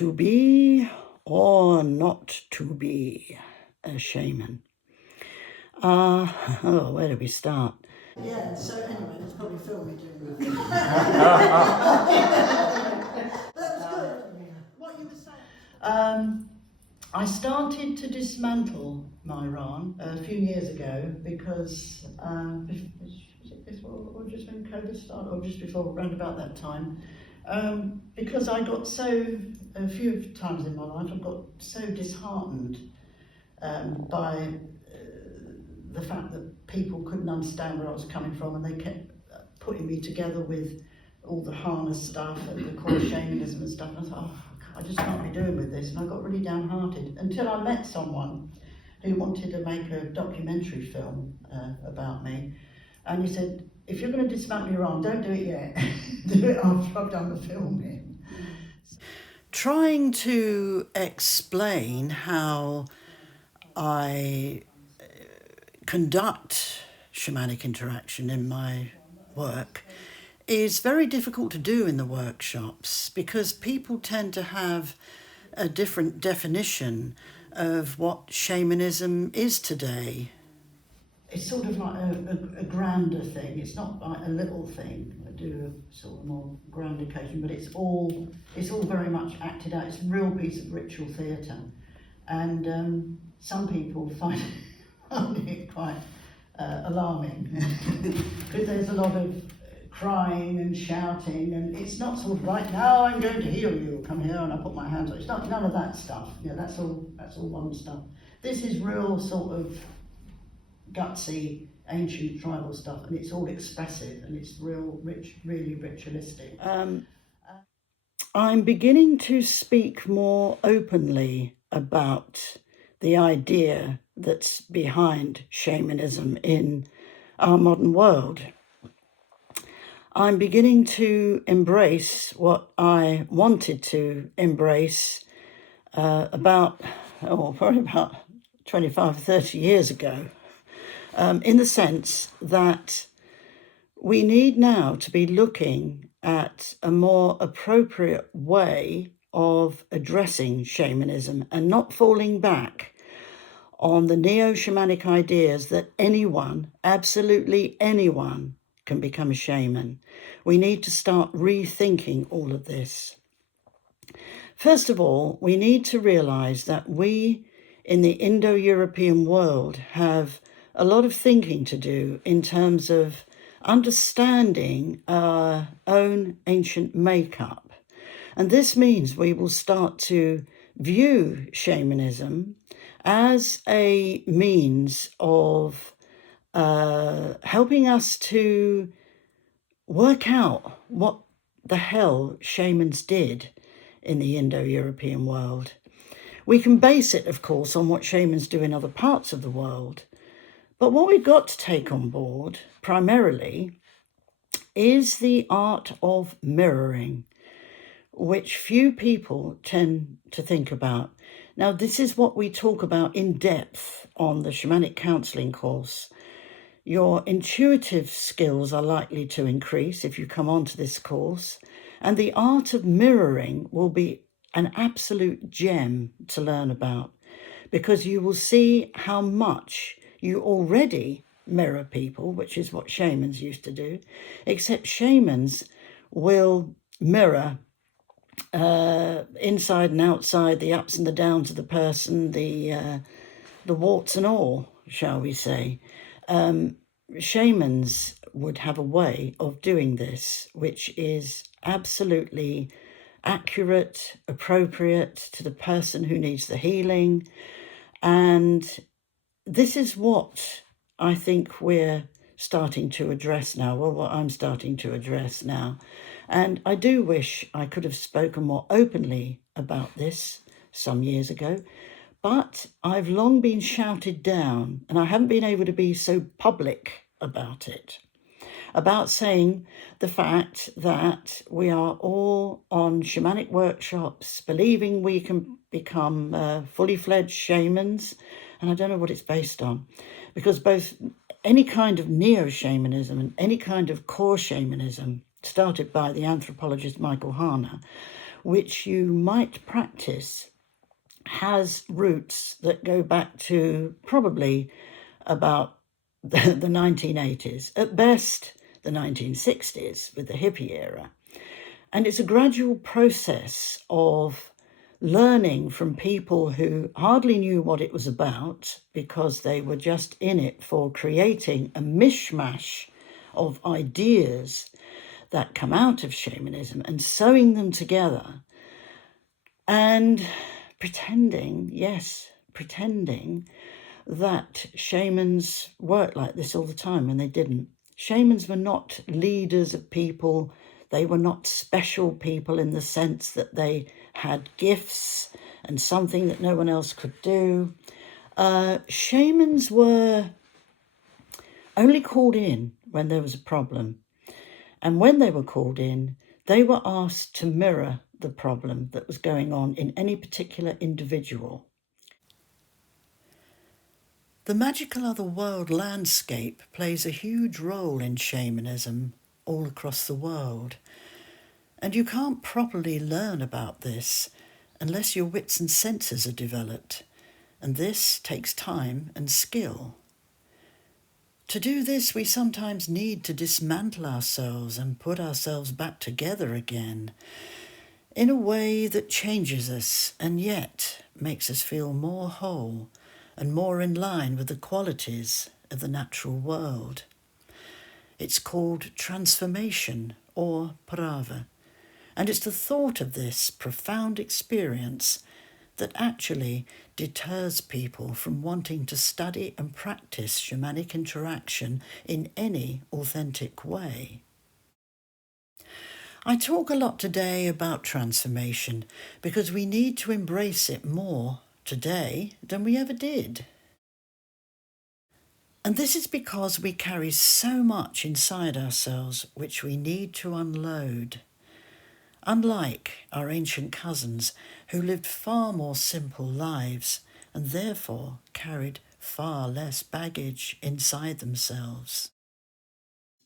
To be or not to be a shaman? Where do we start? Yeah, so anyway, there's probably a film me doing that. That was good. What you were saying? I started to dismantle my Iran a few years ago because, was it before or just when COVID started, or just before, around about that time, because I got a few times in my life, I got so disheartened by the fact that people couldn't understand where I was coming from, and they kept putting me together with all the harness stuff and the core shamanism and stuff. And I thought, I just can't be doing with this. And I got really downhearted until I met someone who wanted to make a documentary film about me. And he said, if you're going to dismantle your arm, don't do it yet. Do it after I've done the filming. Trying to explain how I conduct shamanic interaction in my work is very difficult to do in the workshops because people tend to have a different definition of what shamanism is today. It's sort of like a grander thing. It's not like a little thing. I do a sort of more grand occasion, but it's all very much acted out. It's a real piece of ritual theatre, and some people find it quite alarming because there's a lot of crying and shouting, and it's not sort of right now I'm going to heal you. Come here and I put my hands on. It's not none of that stuff. Yeah, that's all one stuff. This is real sort of gutsy, ancient tribal stuff, and it's all expressive and it's really ritualistic. I'm beginning to speak more openly about the idea that's behind shamanism in our modern world. I'm beginning to embrace what I wanted to embrace probably about 25, 30 years ago. In the sense that we need now to be looking at a more appropriate way of addressing shamanism and not falling back on the neo-shamanic ideas that anyone, absolutely anyone, can become a shaman. We need to start rethinking all of this. First of all, we need to realize that we in the Indo-European world have a lot of thinking to do in terms of understanding our own ancient makeup. And this means we will start to view shamanism as a means of helping us to work out what the hell shamans did in the Indo-European world. We can base it, of course, on what shamans do in other parts of the world. But what we've got to take on board, primarily, is the art of mirroring, which few people tend to think about. Now, this is what we talk about in depth on the Shamanic Counselling course. Your intuitive skills are likely to increase if you come onto this course, and the art of mirroring will be an absolute gem to learn about, because you will see how much you already mirror people, which is what shamans used to do, except shamans will mirror inside and outside, the ups and the downs of the person, the warts and all, shall we say. Shamans would have a way of doing this, which is absolutely accurate, appropriate to the person who needs the healing. And this is what I think we're starting to address now, well, what I'm starting to address now. And I do wish I could have spoken more openly about this some years ago, but I've long been shouted down and I haven't been able to be so public about it, about saying the fact that we are all on shamanic workshops, believing we can become fully fledged shamans. And I don't know what it's based on, because both any kind of neo-shamanism and any kind of core shamanism started by the anthropologist Michael Harner which you might practice, has roots that go back to probably about the 1980s, at best the 1960s with the hippie era. And it's a gradual process of learning from people who hardly knew what it was about because they were just in it for creating a mishmash of ideas that come out of shamanism and sewing them together and pretending, yes, pretending that shamans worked like this all the time when they didn't. Shamans were not leaders of people. They were not special people in the sense that they had gifts and something that no one else could do. Shamans were only called in when there was a problem. And when they were called in, they were asked to mirror the problem that was going on in any particular individual. The magical other world landscape plays a huge role in shamanism all across the world. And you can't properly learn about this unless your wits and senses are developed. And this takes time and skill. To do this, we sometimes need to dismantle ourselves and put ourselves back together again in a way that changes us and yet makes us feel more whole and more in line with the qualities of the natural world. It's called transformation or parava, and it's the thought of this profound experience that actually deters people from wanting to study and practice shamanic interaction in any authentic way. I talk a lot today about transformation because we need to embrace it more today than we ever did. And this is because we carry so much inside ourselves which we need to unload. Unlike our ancient cousins who lived far more simple lives and therefore carried far less baggage inside themselves.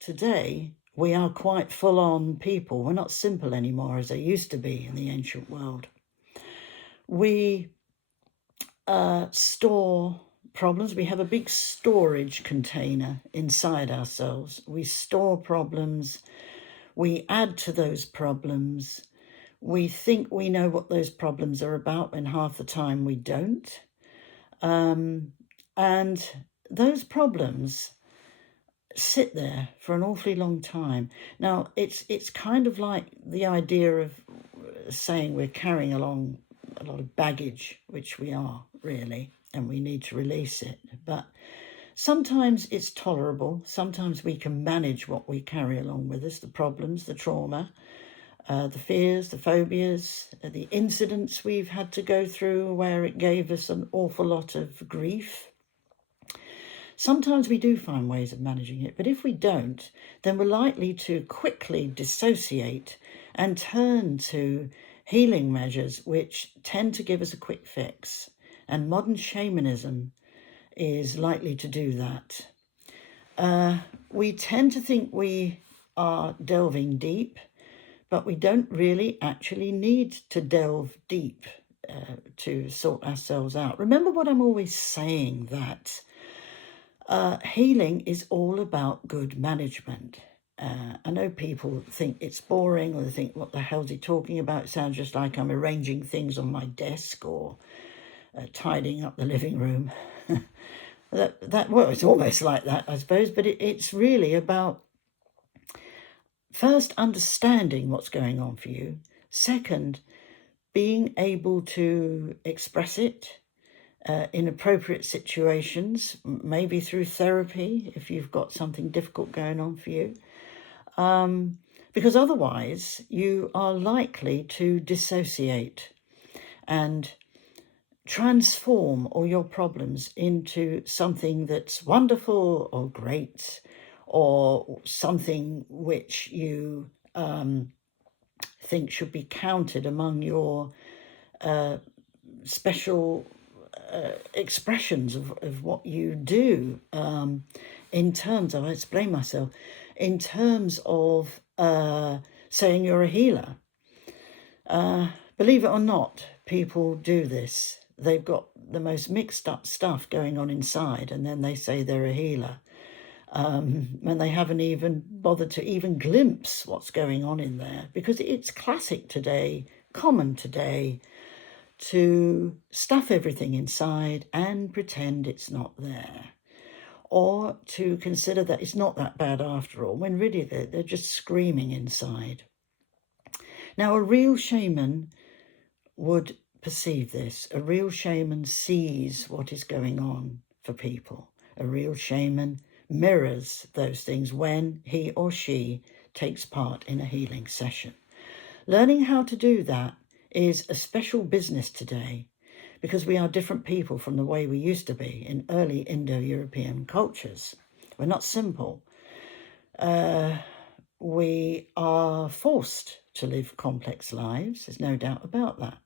Today, we are quite full-on people. We're not simple anymore as they used to be in the ancient world. We store problems. We have a big storage container inside ourselves. We store problems. We add to those problems. We think we know what those problems are about when half the time we don't. And those problems sit there for an awfully long time. Now, it's kind of like the idea of saying we're carrying along a lot of baggage, which we are really, and we need to release it. But sometimes it's tolerable. Sometimes we can manage what we carry along with us, the problems, the trauma, the fears, the phobias, the incidents we've had to go through where it gave us an awful lot of grief. Sometimes we do find ways of managing it, but if we don't, then we're likely to quickly dissociate and turn to healing measures which tend to give us a quick fix. And modern shamanism is likely to do that. We tend to think we are delving deep, but we don't really actually need to delve deep to sort ourselves out. Remember what I'm always saying, that healing is all about good management. I know people think it's boring, or they think, what the hell's he talking about? It sounds just like I'm arranging things on my desk or tidying up the living room. Well, it's almost like that, I suppose, but it's really about first understanding what's going on for you. Second, being able to express it in appropriate situations, maybe through therapy if you've got something difficult going on for you. Because otherwise you are likely to dissociate and transform all your problems into something that's wonderful or great, or something which you think should be counted among your special expressions of what you do, in terms of, I'll explain myself, in terms of saying you're a healer. Believe it or not, people do this. They've got the most mixed up stuff going on inside, and then they say they're a healer. When they haven't even bothered to even glimpse what's going on in there, because it's classic today, common today, to stuff everything inside and pretend it's not there, or to consider that it's not that bad after all, when really they're just screaming inside. Now, a real shaman would perceive this. A real shaman sees what is going on for people. A real shaman mirrors those things when he or she takes part in a healing session. Learning how to do that is a special business today, because we are different people from the way we used to be in early Indo-European cultures. We're not simple. We are forced to live complex lives, there's no doubt about that.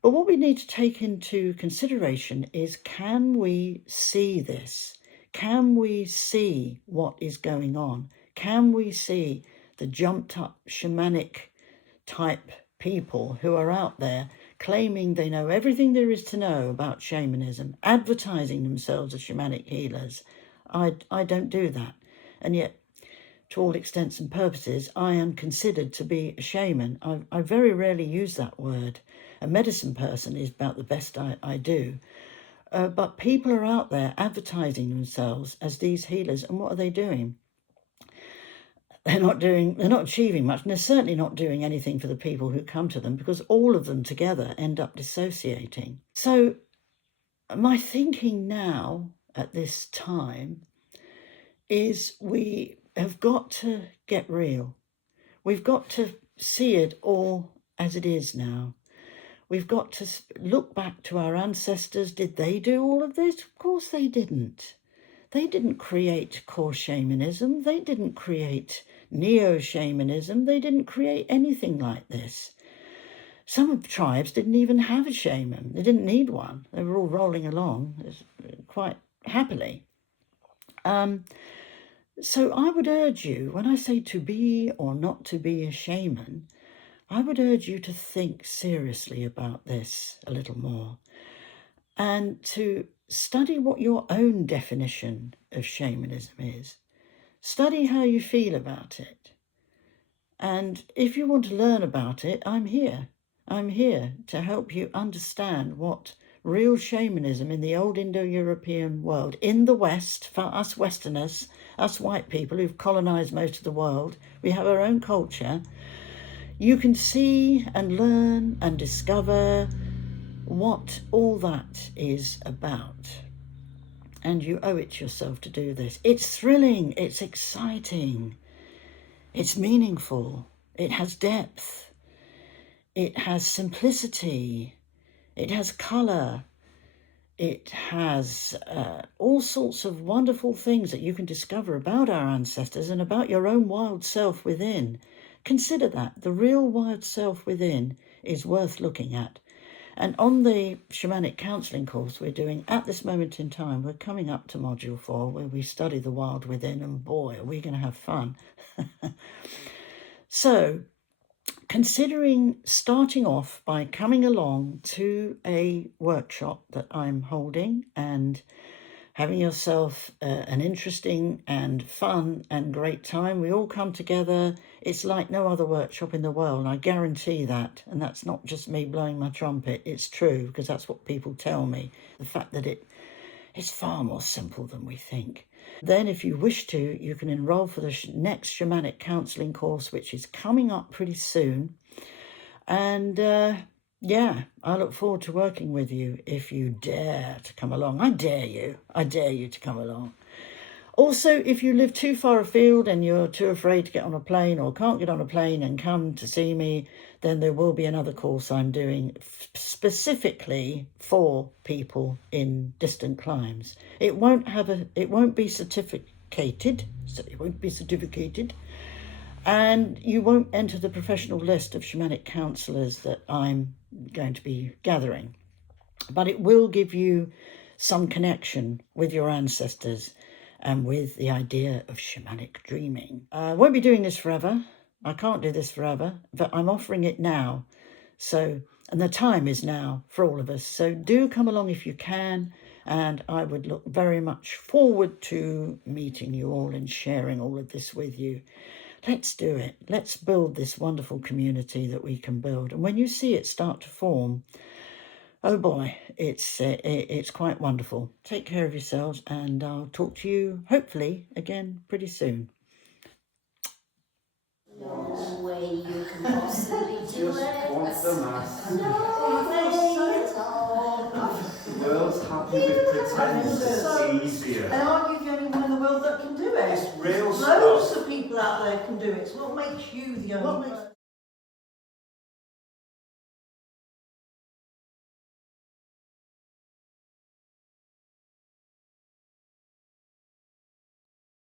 But what we need to take into consideration is, can we see this? Can we see what is going on? Can we see the jumped up shamanic type people who are out there claiming they know everything there is to know about shamanism, advertising themselves as shamanic healers? I don't do that. And yet, to all extents and purposes, I am considered to be a shaman. I very rarely use that word. A medicine person is about the best I do. But people are out there advertising themselves as these healers, and what are they doing? They're not achieving much, and they're certainly not doing anything for the people who come to them, because all of them together end up dissociating. So my thinking now at this time is, we have got to get real. We've got to see it all as it is now. We've got to look back to our ancestors. Did they do all of this? Of course they didn't. They didn't create core shamanism. They didn't create neo-shamanism. They didn't create anything like this. Some of the tribes didn't even have a shaman. They didn't need one. They were all rolling along quite happily. So I would urge you, when I say to be or not to be a shaman, I would urge you to think seriously about this a little more, and to study what your own definition of shamanism is. Study how you feel about it. And if you want to learn about it, I'm here. I'm here to help you understand what real shamanism in the old Indo-European world, in the West, for us Westerners, us white people who've colonized most of the world, we have our own culture. You can see and learn and discover what all that is about. And you owe it to yourself to do this. It's thrilling, it's exciting, it's meaningful, it has depth, it has simplicity, it has colour, it has all sorts of wonderful things that you can discover about our ancestors and about your own wild self within. Consider that. The real wild self within is worth looking at. And on the shamanic counselling course we're doing at this moment in time, we're coming up to module 4, where we study the wild within, and boy, are we going to have fun. So, considering starting off by coming along to a workshop that I'm holding and having yourself an interesting and fun and great time. We all come together. It's like no other workshop in the world, and I guarantee that. And that's not just me blowing my trumpet. It's true, because that's what people tell me. The fact that it's far more simple than we think. Then, if you wish to, you can enroll for the next shamanic counselling course, which is coming up pretty soon. And yeah, I look forward to working with you if you dare to come along. I dare you to come along. Also, if you live too far afield and you're too afraid to get on a plane or can't get on a plane and come to see me, then there will be another course I'm doing specifically for people in distant climes. It won't be certificated, and you won't enter the professional list of shamanic counsellors that I'm going to be gathering. But it will give you some connection with your ancestors and with the idea of shamanic dreaming. I won't be doing this forever. I can't do this forever, but I'm offering it now So, and the time is now for all of us. So do come along if you can. And I would look very much forward to meeting you all and sharing all of this with you. Let's do it. Let's build this wonderful community that we can build. And when you see it start to form, oh boy, it's quite wonderful. Take care of yourselves, and I'll talk to you hopefully again pretty soon. No way you can possibly do Just it. want the mask. No way at all. The world's happy with pretend. It's easier. And aren't you the only one in the world that can do it? It's real Loads stuff. of people out there can do it. So what makes you the only one?